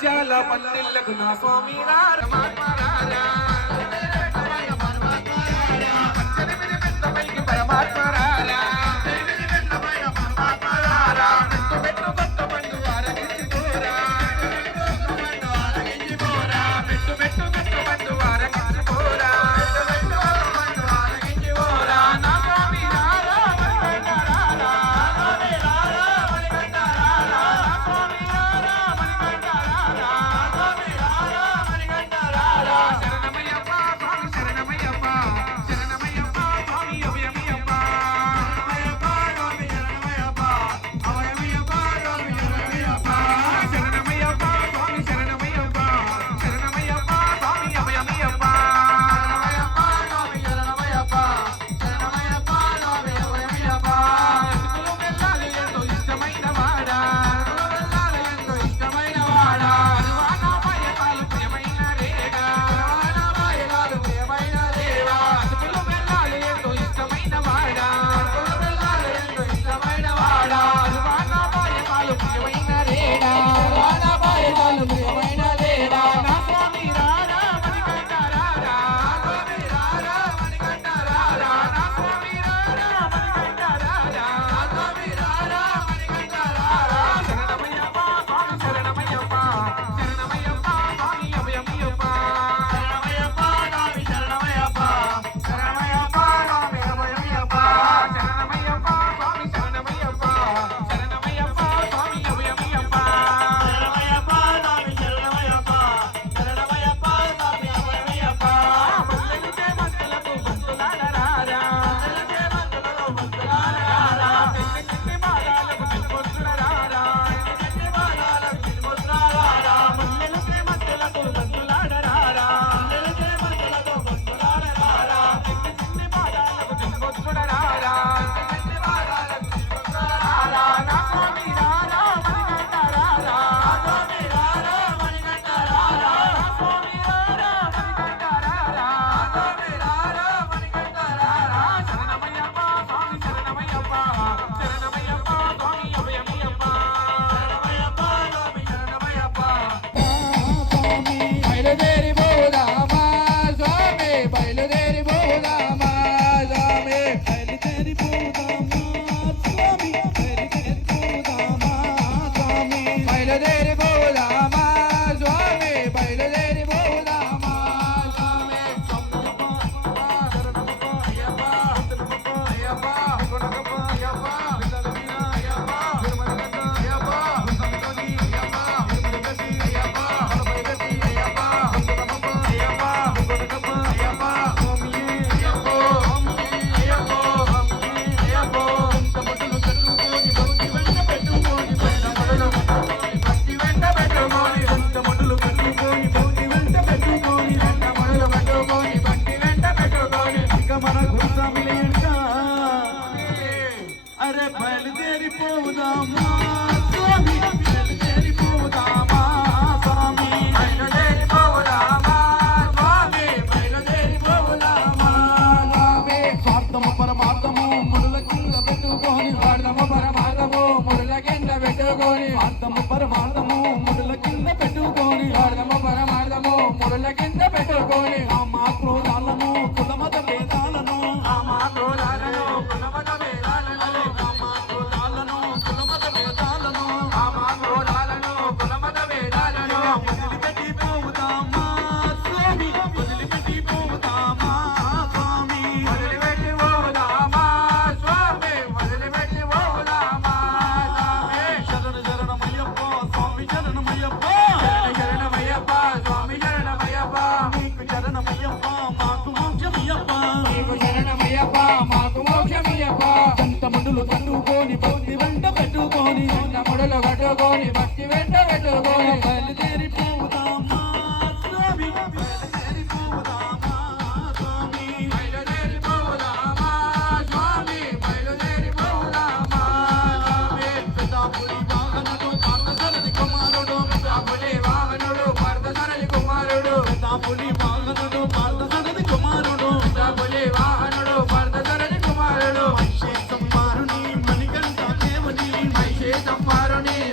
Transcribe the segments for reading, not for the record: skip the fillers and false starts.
ముత్యాల పందిళ్ళకు నా స్వామి పరమాత్మ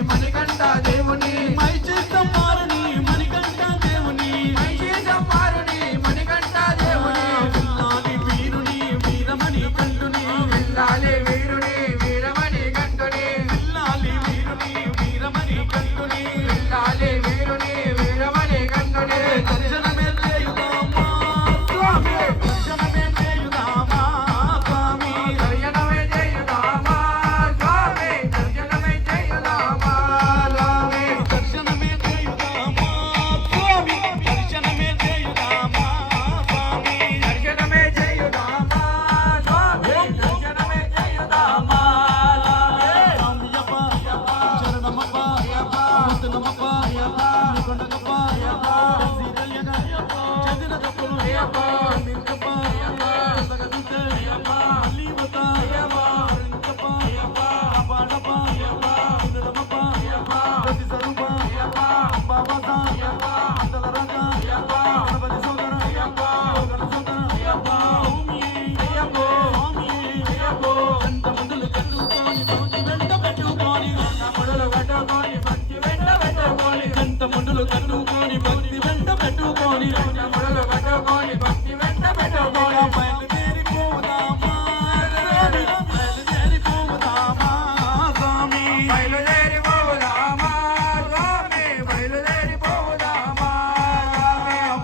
మణికంఠ దేవుని మై చేత మారుని పెట్టుకొని భక్తి వెంట పెట్టుకొని జంట ముడులు కట్టుకొని భక్తి వెంట పెట్టుకొని జంట ముడులు కట్టుకొని భక్తి వెంట పెట్టుకొని బయలుదేరిపోదామా బయలుదేరిపోదామా స్వామి బయలుదేరిపోదామా స్వామి బయలుదేరిపోదామా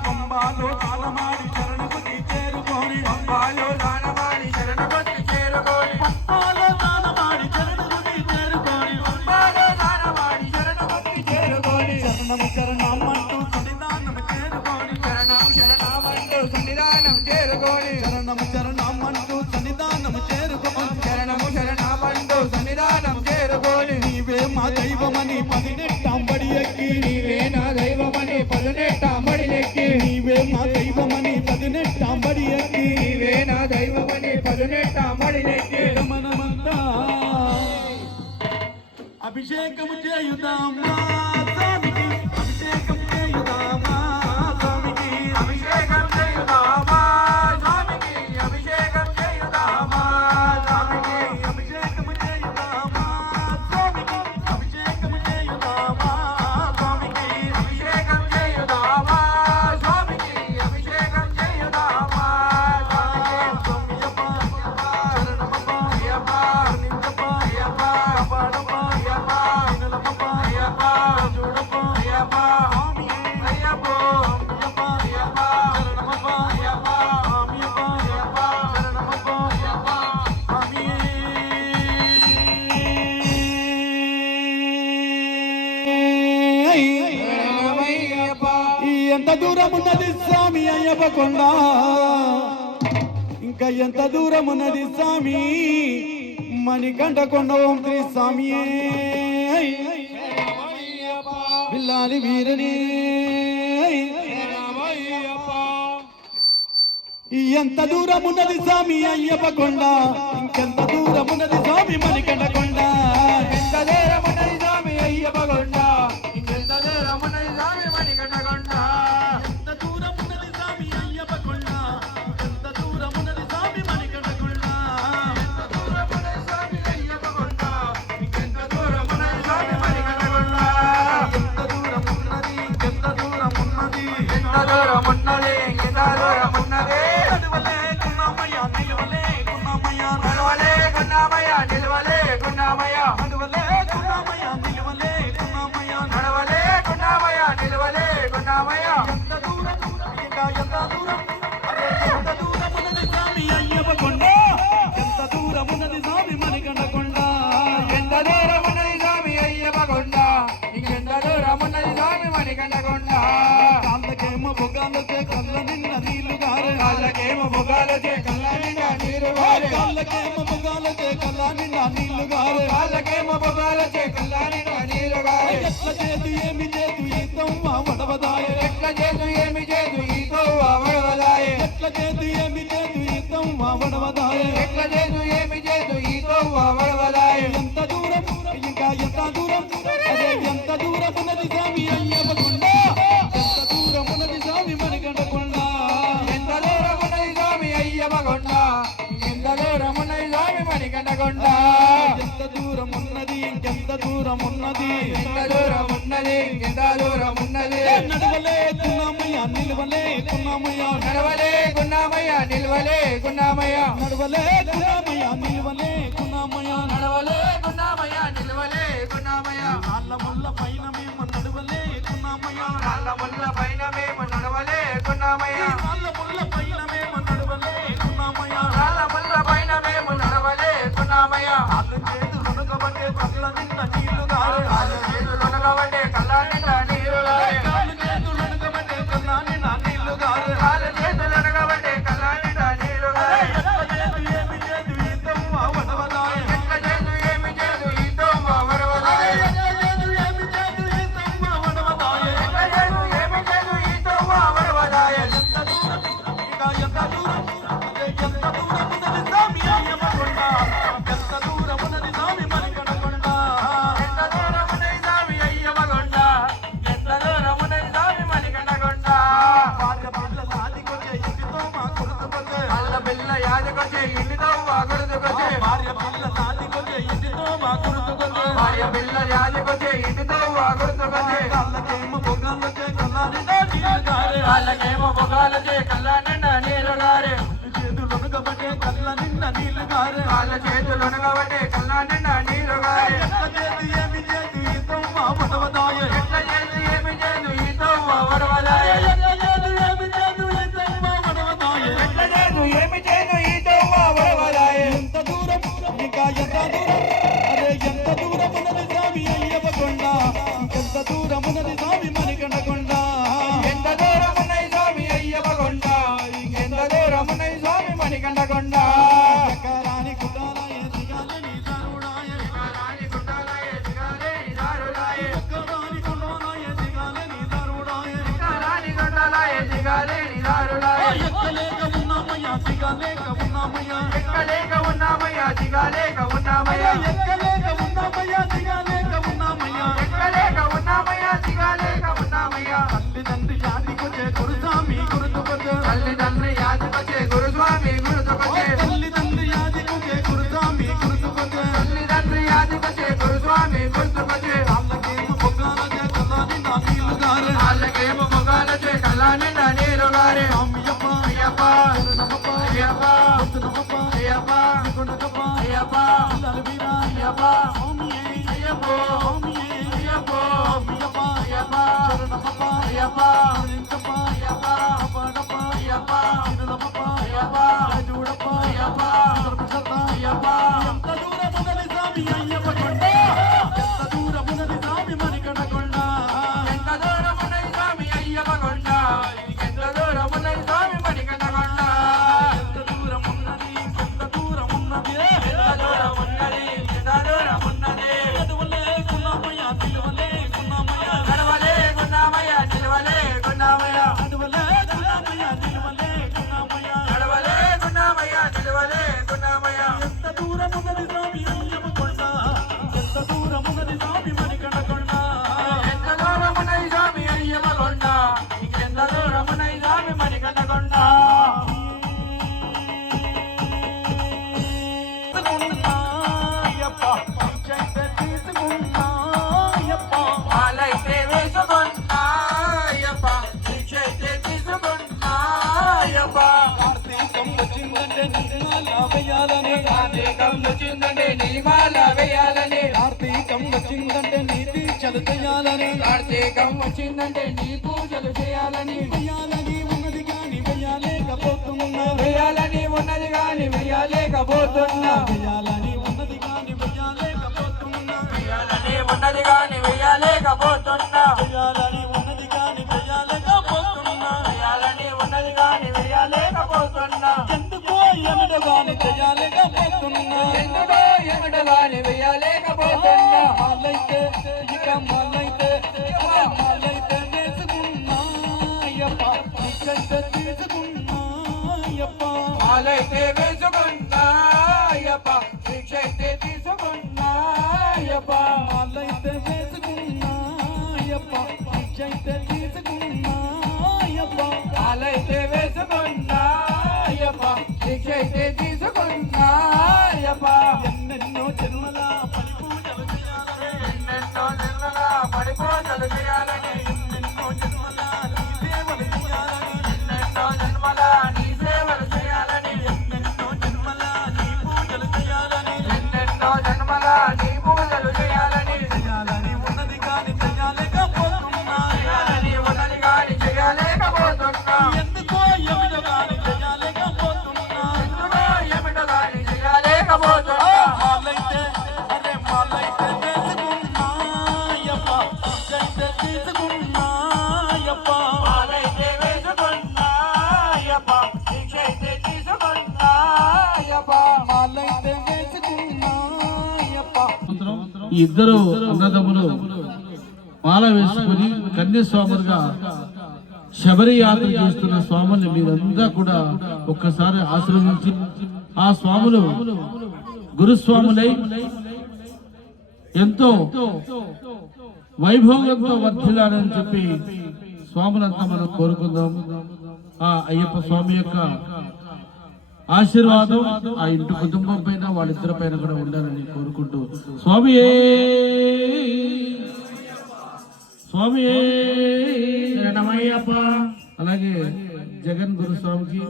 పంబాలో తాళమాడి శరణుని చేరుకొని పంబాలో తాళమాడి శరణుని చేరుకొని పంబాలో తాళమాడి శరణుని చేరుకొని పంబాలో తాళమాడి శరణుని చేరుకొని శరణము శరణమంటూ సన్నిధానం చేరుకొని శరణం శరణమంటూ సన్నిధానం చేరుకొని శరణము శరణమంటూ సన్నిధానం చేరుకొని శరణము శరణమంటూ సన్నిధానం చేరుకొని నీవే మా దైవమని పదినెట్టాంబడి ఎక్కి నీవే నా దైవమని పదినెట్టాంబడి ఎక్కి నీవే మా దైవమని పదినెట్టాంబడి ఎక్కి నీవే నా దైవమని పదినెట్టాంబడి ఎక్కి మనమంతా అభిషేకము చేయుదామా స్వామికి అభిషేకం చేయుదామా స్వామికి అభిషేకం చేయుదామా స్వామికి అభిషేకం చేయుదామా స్వామికి అభిషేకం చేయుదామా స్వామికి అభిషేకం చేయుదామా స్వామికి అభిషేకం చేయుదామా స్వామికి అభిషేకం చేయుదామా స్వామికి స్వామియప్ప శరణమప్ప అయ్యప్ప నిన్నప్ప అయ్యప్ప పాడప్ప అయ్యప్ప నిలమప్ప అయ్యప్ప చూడప్ప అయ్యప్ప స్వామి అయ్యప్ప అయ్యప్ప అయ్యప్ప శరణమప్ప అయ్యప్ప స్వామియప్ప అయ్యప్ప శరణమప్ప అయ్యప్ప స్వామి ఎంత దూరం ఉన్నది స్వామి అయ్యప్ప కొండ ఇంకా ఎంత దూరం ఉన్నది స్వామి మణికంఠ కొండ ఓం శ్రీ స్వామి బిల్లాలి వీరని ఎంత దూరం ఉన్నది స్వామి అయ్యప్ప కొండ ఇంకెంత దూరం ఉన్నది స్వామి మణికంఠ కొండ ఎంత దూరం ఉన్నది స్వామి అయ్యప్ప కొండ ఇంకెంత దూరం ఉన్నది స్వామి మణికంఠ కొండ ఎంత దూరం ఉన్నది స్వామి అయ్యప్ప కొండ ఎంత దూరం ఉన్నది స్వామి మణికంఠ కొండ ఎంత దూరం ఉన్నది స్వామి అయ్యప్ప కొండ ఇంకెంత దూరం ఉన్నది స్వామి మణికంఠ కొండ ఎంత దూరం ఉన్నది ఎంత దూరం ఉన్నది ఎంత దూరం ఉన్నది ఎంత దూరం ఉన్నది నడవలే కున్నామయ్య నిలవలే కున్నామయ్య నడవలే కున్నామయ్య నిలవలే కున్నామయ్య నడవలే కున్నామయ్య నిలవలే కున్నామయ్య నడవలే కున్నామయ్య నిలవలే కున్నామయ్య ఎంత దూరం ఇంకా ఎంత దూరం అరే ఎంత దూరం ఉన్నది స్వామి అయ్యప్ప కొండ ఎంత దూరం ఉన్నది స్వామి మణికంఠ కొండ ఎంత దూరం ఉన్నది స్వామి అయ్యప్ప కొండ ఇంకెంత దూరం ఉన్నది స్వామి మణికంఠ కొండ కాళ్ళకేమో బొగ్గాలొచ్చే కళ్ళ నిన్న నీళ్లు గారే కాళ్ళకేమో బొగ్గాలొచ్చే కళ్ళ నిన్న నీరు గారే కాళ్ళకేమో బొగ్గాలొచ్చే కళ్ళ నిన్న నీళ్లు గారే కాళ్ళకేమో బొగ్గాలొచ్చే కళ్ళ నిన్న నీరు గారే ఎట్ల చేతు ఏమి చేతు ఈ తవ్వ వడవదాయ ఎట్ల చేతు ఏమి చేతు ఈ తవ్వ వడవదాయ ఎట్ల చేతు ఏమి చేతు ఈ తవ్వ వడవదాయ ఎట్ల చేతు ఏమి చేతు ఈ తవ్వ వడవదాయ ఎంత దూరం ఇంకా ఎంత దూరం అదే ఎంత దూరం ఉన్నది స్వామి అయ్యప్ప కొండ ఎంత దూరం ఉన్నది స్వామి మణికంఠ కొండ ఎంత దూరం ఉన్నది స్వామి అయ్యప్ప కొండ ఎంత దూరం ఉన్నది స్వామి మణికంఠ కొండ ఎంత దూరం ఉన్నది ఇంకెంత దూరం ఉన్నది ఎంత దూరం ఉన్నది ఎంత దూరం ఉన్నది నడవలే కున్నామయ్య నిలవలే కున్నామయ్య నడవలే కున్నామయ్య నిలవలే కున్నామయ్య నడవలే కున్నామయ్య నిలవలే కున్నామయ్య నడవలే కున్నామయ్య నిలవలే కున్నామయ్య నాళ్ళ ముళ్ళ పైన మేము నడవలే కున్నామయ్య నాళ్ళ ముళ్ళ పైన మేము నడవలే కున్నామయ్య నాళ్ళ ముళ్ళ పైన మేము నడవలే కున్నామయ్య నాళ్ళ ముళ్ళ పైన మేము నడవలే కున్నామయ్య కాళ్ళు చేతులు నొనగబట్టే కళ్ళ నిండ నీళ్లు గారే కాళ్ళు చేతులు నొనగబట్టే కళ్ళ నిండ నీళ్లు గారే కాళ్ళు చేతులు నొనగబట్టే కళ్ళ నిండ నీళ్లు గారే కాళ్ళు చేతులు నొనగబట్టే కళ్ళ నిండ నీళ్లు గారే ఎట్ల చేతు ఏమి చేతు ఈ తవ్వ వడవదాయ ఎట్ల చేతు ఏమి చేతు ఈ తవ్వ వడవదాయ ఎట్ల చేతు ఏమి చేతు ఈ తవ్వ వడవదాయ ఎట్ల చేతు ఏమి చేతు ఈ తవ్వ వడవదాయ ఎంత దూరం ఇంకా ఎంత దూరం అదే ఎంత దూరం ఉన్నది స్వామి అయ్యప్ప కొండ ఎంత దూరం ఉన్నది స్వామి మణికంఠ కొండ ఎంత దూరం ఉన్నది స్వామి అయ్యప్ప కొండ ఎంత దూరం ఉన్నది స్వామి మణికంఠ కొండ భార్య పిల్ల సాదికొచ్చే ఇంటితో మా కొడుకుకొచ్చే వాళ్ళ పిల్ల యాదకొచ్చే ఇంటితో మా కొడుకుకొచ్చే భార్య పిల్ల సాదికొచ్చే ఇంటితో మా కొడుకుకొచ్చే భార్య పిల్ల యాదికొచ్చే ఇంటితో గుర్తుకొచ్చే కళ్ళకేమో పొగాలొచ్చే కళ్ళ నిండా నీరు గారే చేతులొనగబట్టే కళ్ళ నిండా నీళ్లు గారే వాళ్ళ చేతులొనగబట్టే కళ్ళ నిండా నీరు గారే ఎట్ల చేతి ఏమి చేతి ఈతో వడవదాయ ఎట్ల చేతి ఏమి చేతి ఈతో వడవదాయ ఎట్ల చేతి ఏమి చేతి ఈతో వడవదాయ ఎట్ల చేతి ఏమి చేతి ఈతో వడవదాయ ఎంత దూరం ఇంకా ఎంత దూరం అరే ఎంత దూరం ఉన్నది స్వామి అయ్యప్ప కొండ ఎంత దూరం ఉన్నది స్వామి మణికంఠ కొండ ఎంత దూరం ఉన్నది స్వామి అయ్యప్ప కొండ ఎంత దూరం ఉన్నది స్వామి మణికంఠ కొండ చక్రాని గుట్టాలయ దిగాలే నీ దారుడాయ చక్రాని గుట్టాలయ దిగాలే నీ దారుడాయ చక్రాని గుట్టాలయ దిగాలే నీ దారుడాయ చక్రాని గుట్టాలయ దిగాలే నీ దారుడాయ ఎక్కలేక ఉన్నామయ్యా దిగాలేక ఉన్నామయ్యా ఎక్కలేక ఉన్నామయ్యా దిగాలేక ఉన్నామయ్యా ఎక్కలేక ఉన్నామయ్యా దిగాలేక ఉన్నామయ్యా ఎక్కలేక ఉన్నామయ్యా దిగాలేక ఉన్నామయ్యా తల్లిదండ్రి యాదికొచ్చే గురుస్వామి గుర్తుకొచ్చే తల్లిదండ్రి యాదికొచ్చే గురుస్వామి గుర్తుకొచ్చే తల్లిదండ్రి యాదికొచ్చే గురుస్వామి గుర్తుకొచ్చే తల్లిదండ్రి యాదికొచ్చే గురుస్వామి గుర్తుకొచ్చే వాళ్ళకేమో పొగాలచే కళ్ళ నిండా నీళ్లు గారే వాళ్ళకేమో పొగాలచే కళ్ళ నిండా నీళ్లు గారే అయ్యప్ప అయ్యప్ప అయ్యప్ప అయ్యప్ప అయ్యప్ప అయ్యప్ప అయ్యప్ప అయ్యప్ప అయ్యప్ప అయ్యప్ప అయ్యప్ప శరణమప్ప అయ్యప్ప అయ్యప్ప అయ్యప్ప అప్పడప్ప అయ్యప్ప తిరులమప్ప అయ్యప్ప చూడప్ప అయ్యప్ప సర్వశక్త అయ్యప్ప ఎంత దూరం ఉన్నది స్వామి అయ్యప్ప కొండ ఎంత దూరం ఉన్నది స్వామి మణికంఠ కొండ ఎంత దూరం ఉన్నది స్వామి అయ్యప్ప కొండ ఎంత దూరం ఉన్నది స్వామి మణికంఠ కొండ ఎంత దూరం ఉన్నది ఎంత దూరం ఉన్నది ఎంత దూరం ఉన్నది ఎంత దూరం ఉన్నది నడవలే గున్నామయ్య నిలవలే గున్నామయ్య నడవలే గున్నామయ్య నిలవలే గున్నామయ్య నడవలే గున్నామయ్య నిలవలే గున్నామయ్య నడవలే గున్నామయ్య నిలవలే గున్నామయ్య ఎంత దూరం ఉన్నది స్వామి అయ్యప్ప కొండ ఎంత దూరం ఉన్నది స్వామి మణికంఠ కొండ ఎంత దూరం ఉన్నది స్వామి అయ్యప్ప కొండ ఎంత దూరం ఉన్నది స్వామి మణికంఠ కొండ పాలైతే వేసుకున్నాయప్ప శిక్షైతే తీసుకున్నాయప్ప కార్తీకం వచ్చిందంటే నిమాల వేయాలని కార్తీకం వచ్చిందంటే నిమాల వేయాలని కార్తీకం వచ్చిందంటే నీ దీక్షలు చేయాలని కార్తీకం వచ్చిందంటే నీ పూజలు చేయాలని వేయాలని ఉన్నది కానీ వేయలేకపోతున్నా వేయాలని ఉన్నది కానీ వేయలేకపోతున్నా వేయాలని ఉన్నది కానీ వేయలేకపోతున్నా వేయాలని ఉన్నది కానీ వేయలేకపోతున్నా వేయాలని ఉన్నది కానీ వేయలేకపోతున్నా వేయాలని ఉన్నది కానీ వేయలేకపోతున్నా ఎందుకో ఎమిడ కానీ చేయలేకపోతున్నా ఎందుకో ఎమిడ కానీ వేయలేకపోతున్నా మాలైతే ఇక మాలైతే మాలైతే వేసుకున్నాయప్ప నీకంటే తీసుకున్నాయప్ప మాలైతే వేసుకున్నాయప్ప శిక్షైతే తీసుకున్నాయప్ప మాలైతే వేసుకున్నాయప్ప శిక్షైతే తీసుకున్నాయప్ప మాలైతే వేసుకున్నాయప్ప శిక్షైతే తీసుకున్నాయప్ప ఎన్నెన్నో జన్మల పడి పూజలు చేయాలని ఎన్నెన్నో జన్మల పడి పూజలు చేయాలని ఎన్నెన్నో జన్మల నీ సేవలు చేయాలని ఎన్నెన్నో జన్మల నీ సేవలు చేయాలని ఎన్నెన్నో జన్మల నీ పూజలు చేయాలని ఎన్నెన్నో జన్మల నీ పూజలు చేయాలని చేయాలని ఉన్నది కానీ చేయలేకపోతున్నా చేయాలని ఉన్నది కానీ చేయలేకపోతున్నా ఎందుకో ఎమిట కానీ చేయలేకపోతున్నా ఎందుకో ఎమిట కానీ చేయలేకపోతున్నా మాలైతే అరే మాలైతే వేసుకున్నాయప్ప శిక్షైతే తీసుకున్నాయప్ప మాలైతే వేసుకున్నాయప్ప శిక్షైతే తీసుకున్నాయప్ప మాలైతే వేసుకున్నాయప్ప ఈ ఇద్దరు అన్నదమ్ములు మాల వేసుకుని కన్యస్వాములుగా శబరి యాత్ర చేస్తున్న స్వాముల్ని మీరంతా కూడా ఒక్కసారి ఆశీర్వదించి ఆ స్వాములు గురుస్వాములై ఎంతో వైభవంతో వర్ధిల్లాలని చెప్పి స్వాములంతా మనం కోరుకుందాం. ఆ అయ్యప్ప స్వామి యొక్క ఆశీర్వాదం ఆ ఇంటి కుటుంబం పైన వాళ్ళిద్దరి పైన కూడా ఉండాలని కోరుకుంటూ స్వామి స్వామి అలాగే జగన్ గురుస్వామికి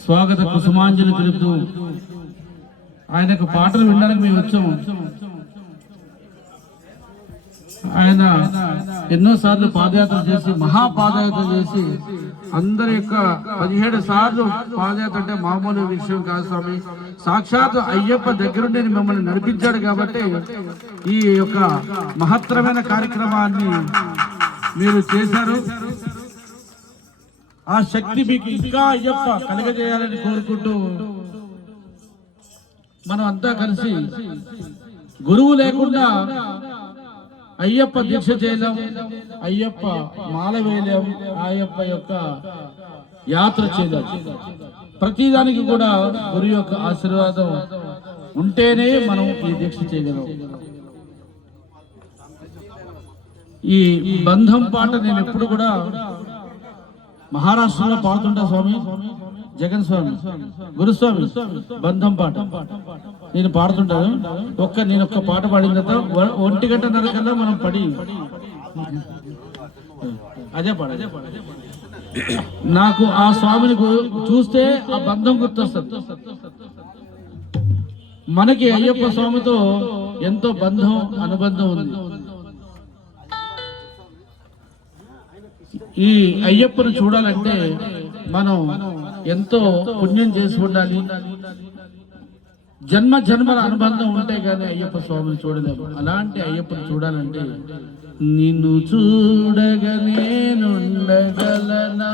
స్వాగత కుసుమాంజలి తెలుపుతూ ఆయనకు పాటలు వినడానికి మేము వచ్చాము. ఆయన ఎన్నోసార్లు పాదయాత్ర చేసి మహాపాదయాత్ర చేసి అందరి యొక్క 17 సార్లు పాదయాత్ర అంటే మామూలు విషయం కాదు స్వామి. సాక్షాత్ అయ్యప్ప దగ్గరుండి మిమ్మల్ని నడిపించాడు కాబట్టి ఈ యొక్క మహత్తరమైన కార్యక్రమాన్ని మీరు చేశారు. ఆ శక్తి మీకు ఇంకా అయ్యప్ప కలగజేయాలని కోరుకుంటూ మనం అంతా కలిసి గురువు లేకుండా అయ్యప్ప దీక్ష చేయలేం, అయ్యప్ప మాల వేయలేం, అయ్యప్ప యొక్క యాత్ర చేయలేం. ప్రతిదానికి కూడా గురువు యొక్క ఆశీర్వాదం ఉంటేనే మనం ఈ దీక్ష చేయగలం. ఈ బంధం పాట నేను ఎప్పుడు కూడా మహారాష్ట్రలో పాడుతుంటా స్వామి. జగన్ స్వామి గురుస్వామి బంధం పాట నేను పాడుతుంటాను. నేను ఒక్క పాట పాడిన తర్వాత 1:30 కల్లా మనం పడి అదే పాడ. నాకు ఆ స్వామిని చూస్తే ఆ బంధం గుర్తొస్తుంది. మనకి అయ్యప్ప స్వామితో ఎంతో బంధం అనుబంధం ఉంది. ఈ అయ్యప్పను చూడాలంటే మనం ఎంతో పుణ్యం చేసి ఉండాలి. జన్మ జన్మల అనుబంధం ఉంటే కానీ అయ్యప్ప స్వామిని చూడలేము. అలాంటి అయ్యప్పను చూడాలంటే నిన్ను చూడగా నేనుండగలనా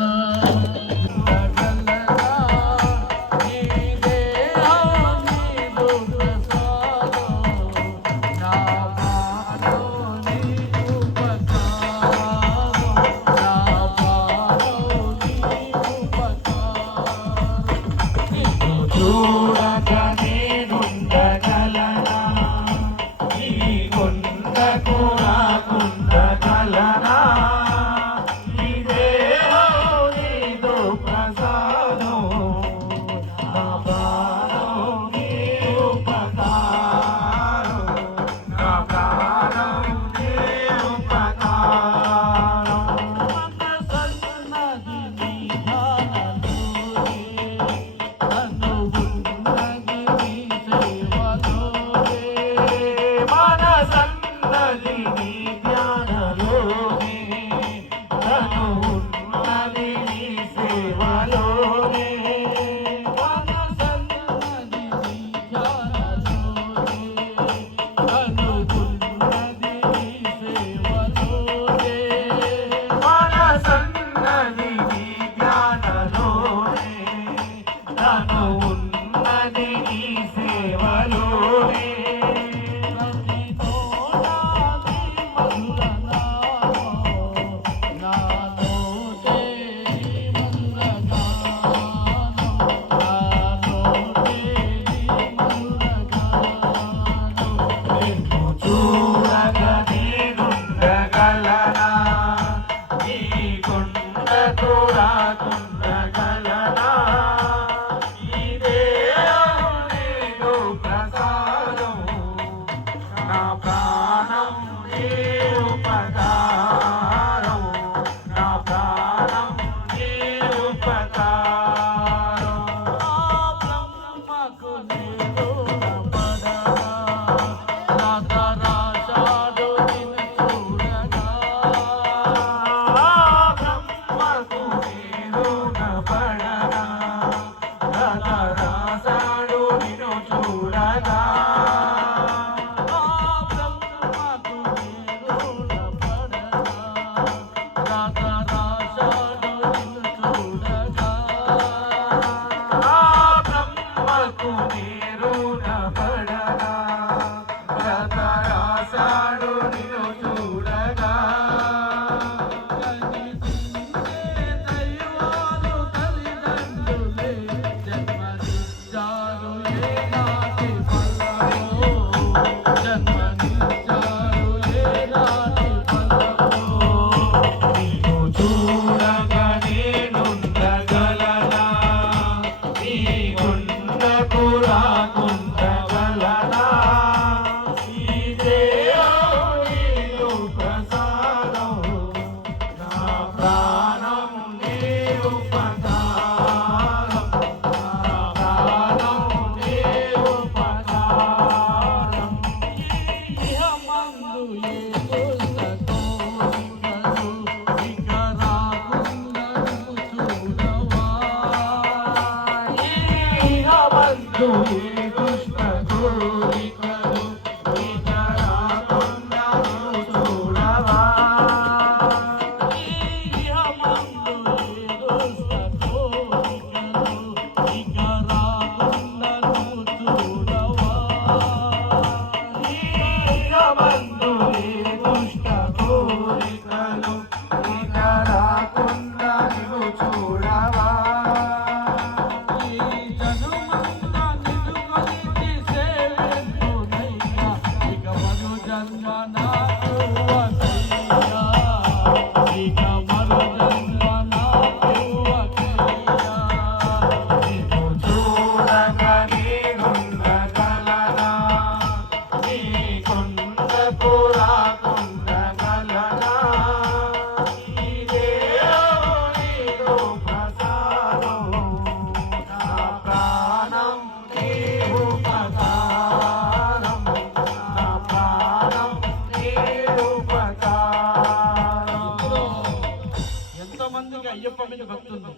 ఎంతమందికి అయ్యప్ప మీద భక్తి ఉందో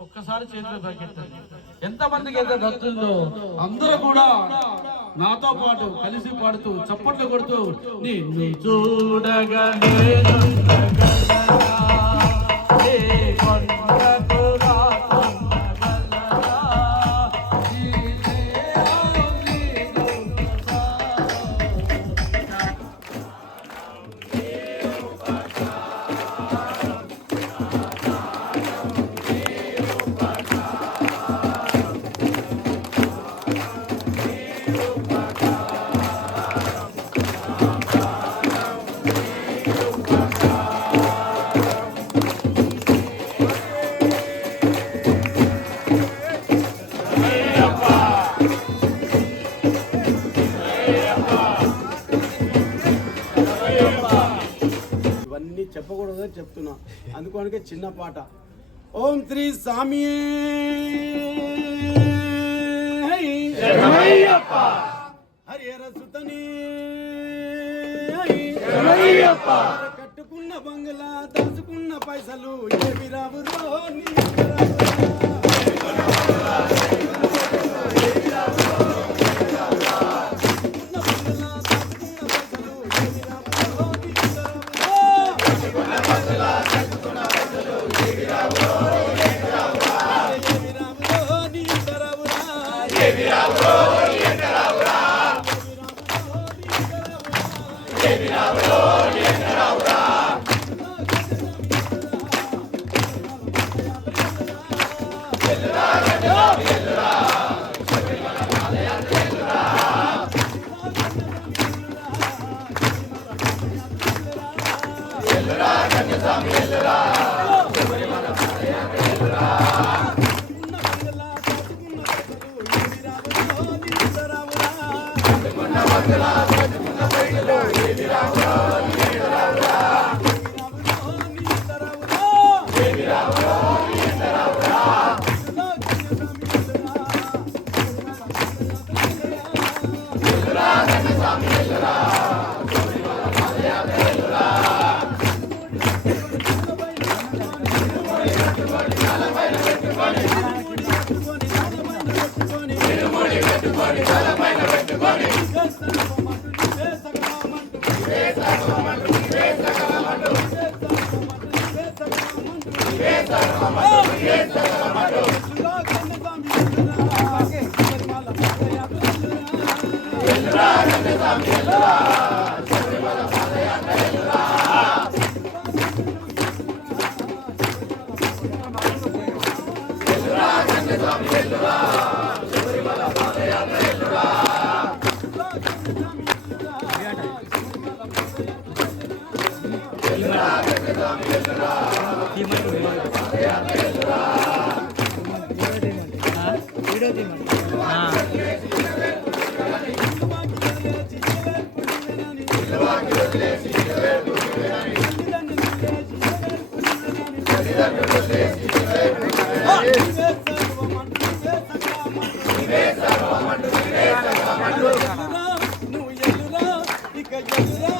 ఒక్కసారి చేతిలో తాకెత్తండి. ఎంతమందికి ఎంత భక్తి ఉందో అందరూ కూడా నాతో పాటు కలిసి పాడుతూ చప్పట్లు కొడుతూ నిన్ను చూడగా ఇవన్నీ చెప్పకూడదని చెప్తున్నా, అందుకోనికే చిన్న పాట. ఓం శ్రీ స్వామి హరిహర సుతని కట్టుకున్న బంగ్లా దాచుకున్న పైసలు ఏమి రావురో నువ్వు ఎల్లురా ఇక ఎల్లురా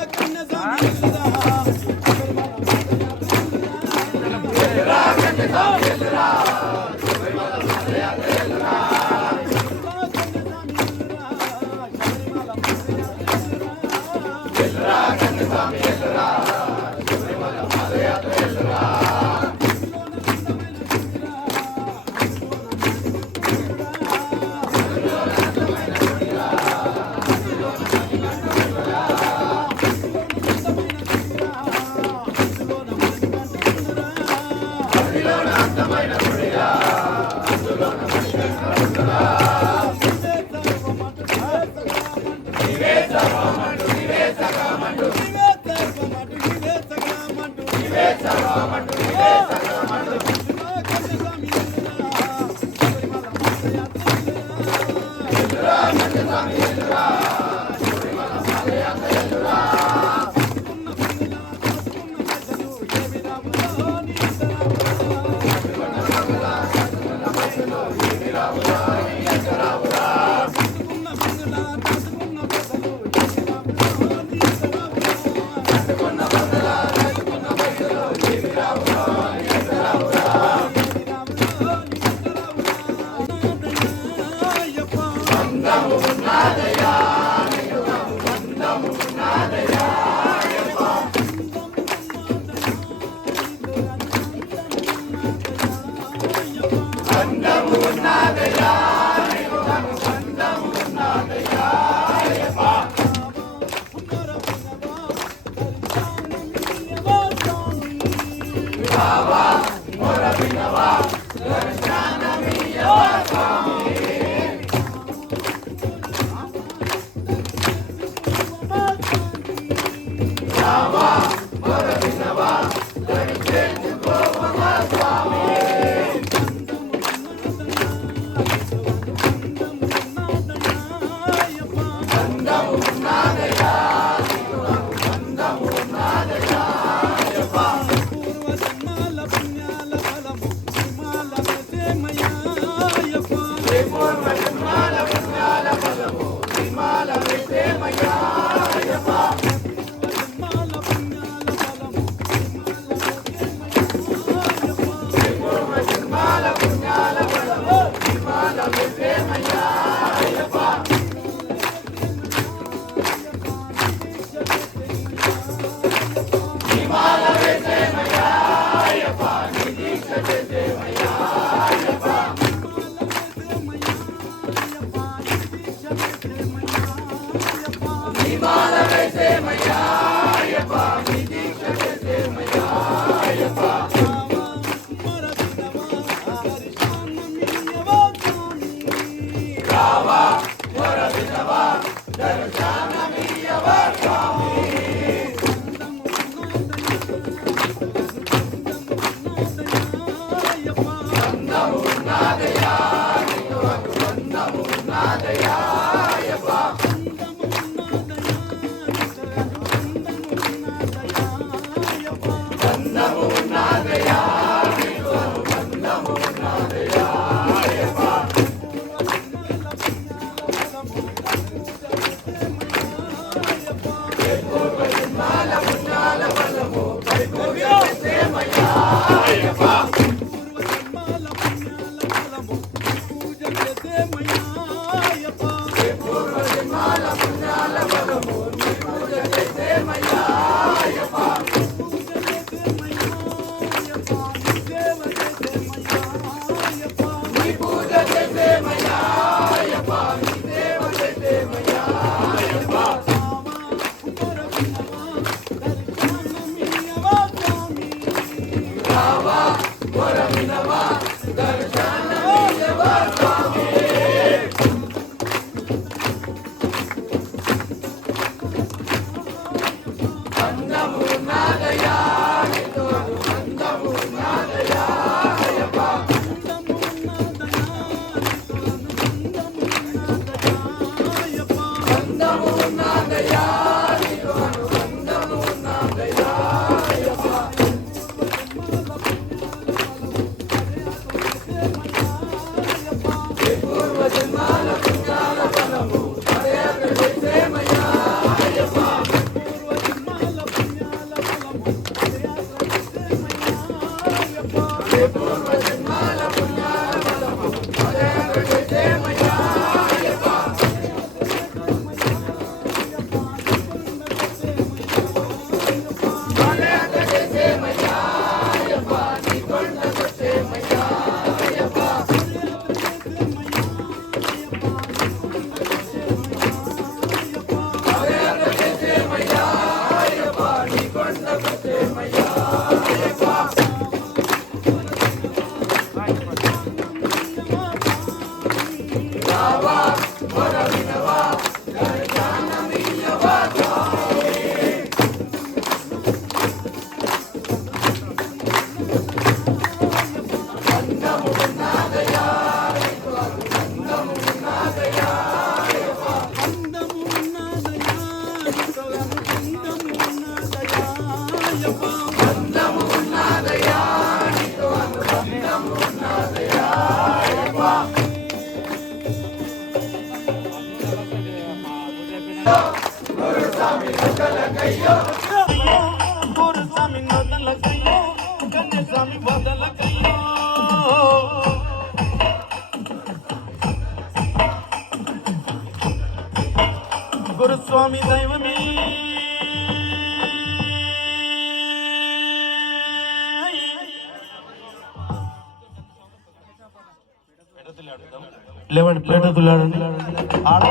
గురుస్వామి నొదలకయ్యో కన్యస్వామి వదలకయ్యో గురుస్వామి దైవమే లేవండి పేట తులాడండి ఆడ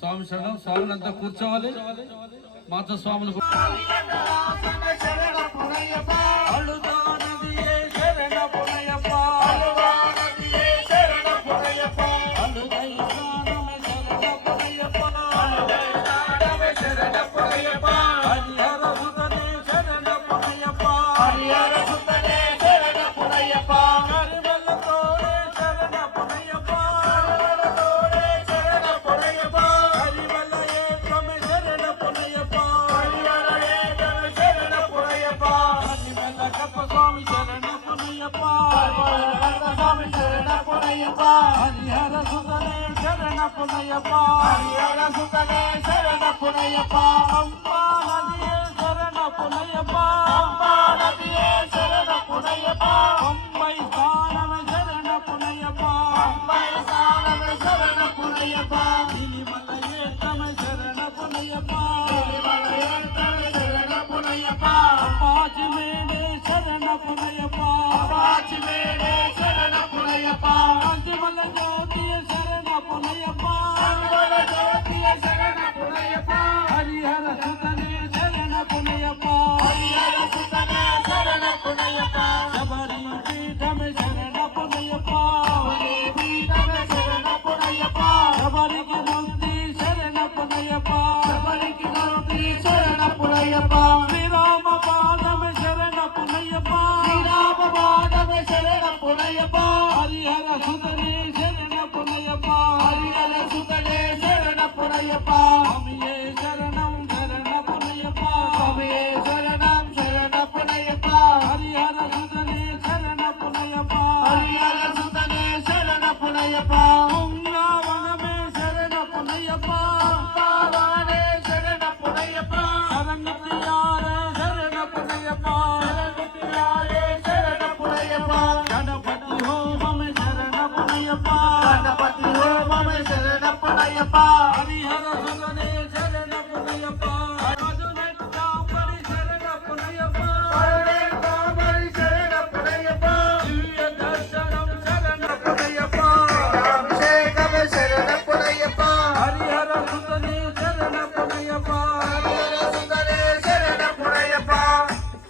స్వామి శరణం. స్వాములంతా కూర్చోవాలి. మాతో స్వాములు శరణపునయ్యప్ప అపాచి మేడే శరణపునయ్యప్ప అంతిమల జ్యోతియ శరణపునయ్యప్ప అంగల జ్యోతియ శరణపునయ్యప్ప హరిహర సుతనే శరణపునయ్యప్ప హరిహర సుతనే శరణపునయ్యప్ప శబరి పీఠమే శరణపునయ్యప్ప శబరి పీఠమే శరణపునయ్యప్ప శబరికి ముక్తి శరణపునయ్యప్ప శబరికి ముక్తి శరణపునయ్యప్ప శ్రీరామ పాదమే శరణపునయ్యప్ప శ్రీరామ పాదమే శరణపునయ్యప్ప హరిహర సుతనే శరణపునయ్యప్ప హరిహర సుతనే శరణపునయ్యప్ప స్వామియే శరణం శరణపునయ్యప్ప స్వామియే శరణం శరణపునయ్యప్ప హరిహర సుతనే శరణపునయ్యప్ప హరిహర సుతనే శరణపునయ్యప్ప పుణ్యవనమే శరణపునయ్యప్ప పావనే శరణపునయ్యప్ప శరణియారే శరణపునయ్యప్ప శరణియారే శరణపునయ్యప్ప గణపతి హోమమే శరణపునయ్యప్ప గణపతి హోమమే శరణపునయ్యప్ప హరిహర సుతనే శరణపునయ్యప్ప రాజునెట్టాంబరి శరణపునయ్యప్ప కరుణే కామరి శరణపునయ్యప్ప దివ్య దర్శనం శరణపునయ్యప్ప అభిషేకమే శరణపునయ్యప్ప హరిహర సుతనే శరణపునయ్యప్ప హరిహర సుతనే శరణపునయ్యప్ప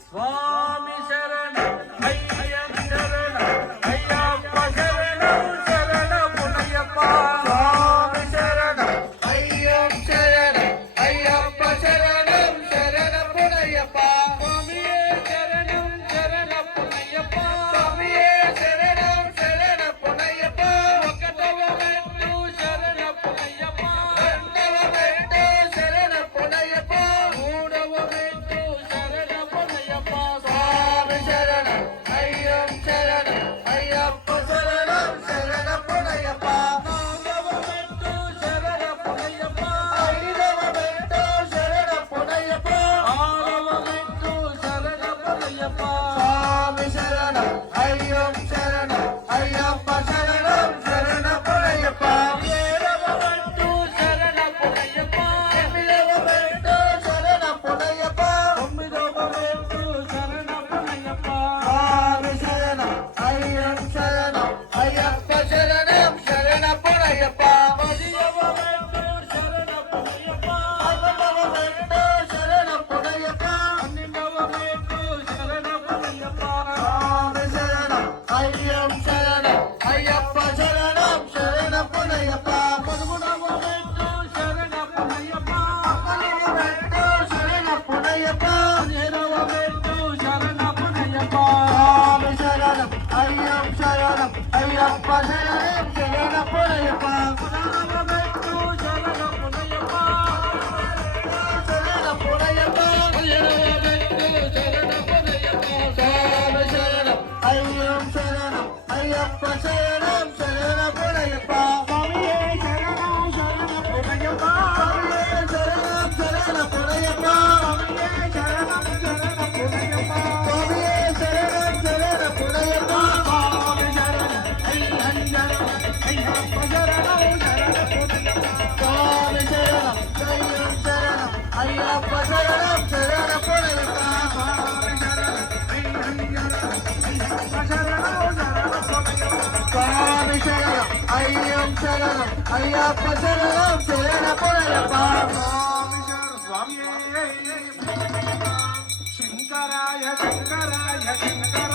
స్వామి శరణం అయ్యప్ప శరణం అయ్యప్ప శరణం శరణపునయ్యప్ప స్వామి శరణం అయ్యప్ప శరణం అయ్యప్ప శరణం శరణపునయ్యప్ప స్వామియే శరణం శరణపునయ్యప్ప స్వామియే శరణం శరణపునయ్యప్ప ఒకటవ మెట్టు శరణపునయ్యప్ప రెండవ మెట్టు శరణపునయ్యప్ప మూడవ మెట్టు శరణపునయ్యప్ప స్వామి శరణం అయ్యప్ప శరణం అయ్యప్ప శరణం శరణపునయ్యప్ప నాలుగవ మెట్టు శరణపునయ్యప్ప ఐదవ మెట్టు శరణపునయ్యప్ప ఆరవ మెట్టు శరణపునయ్యప్ప స్వామి శరణం అయ్యప్ప శరణం అయ్యప్ప శరణం శరణపునయ్యప్ప ఏడవ మెట్టు శరణపునయ్యప్ప ఎనిమిదవ మెట్టు శరణపునయ్యప్ప తొమ్మిదవ మెట్టు శరణపునయ్యప్ప స్వామి శరణం అయ్యప్ప శరణం అయ్యప్ప శరణం శరణపునయ్యప్ప పదియవ మెట్టు శరణపునయ్యప్ప పదవ మెట్టు శరణపునయ్యప్ప పన్నెండవ మెట్టు శరణపునయ్యప్ప స్వామి శరణం అయ్యప్ప శరణం అయ్యప్ప శరణం శరణపునయ్యప్ప పదమూడవ మెట్టు శరణపునయ్యప్ప పదవ మెట్టు శరణపునయ్యప్ప పదిహేనవ మెట్టు శరణపునయ్యప్ప స్వామి శరణం అయ్యప్ప శరణం అయ్యప్ప శరణం శరణపునయ్యప్ప పదహారవ మెట్టు శరణపునయ్యప్ప శరణపునయ్యప్ప పదిహేడవ మెట్టు శరణపునయ్యప్ప స్వామి శరణం అయ్యప్ప శరణం అయ్యప్ప శరణం శరణపునయ్యప్ప స్వామియే శరణం శరణపునయ్యప్ప స్వామియే శరణం శరణపునయ్యప్ప స్వామియే శరణం శరణపునయ్యప్ప స్వామియే శరణం శరణపునయ్యప్ప స్వామి శరణం అయ్యప్ప శరణం శరణపునయ్యప్ప స్వామి శరణం అయ్యప్ప శరణం శరణపునయ్యప్ప స్వామి శరణం స్వామి శరణం అయ్యప్ప శరణం అయ్యప్ప శరణం శరణపునయ్యప్ప స్వామి శరణం స్వామి శంకరాయ శంకరాయ శంకర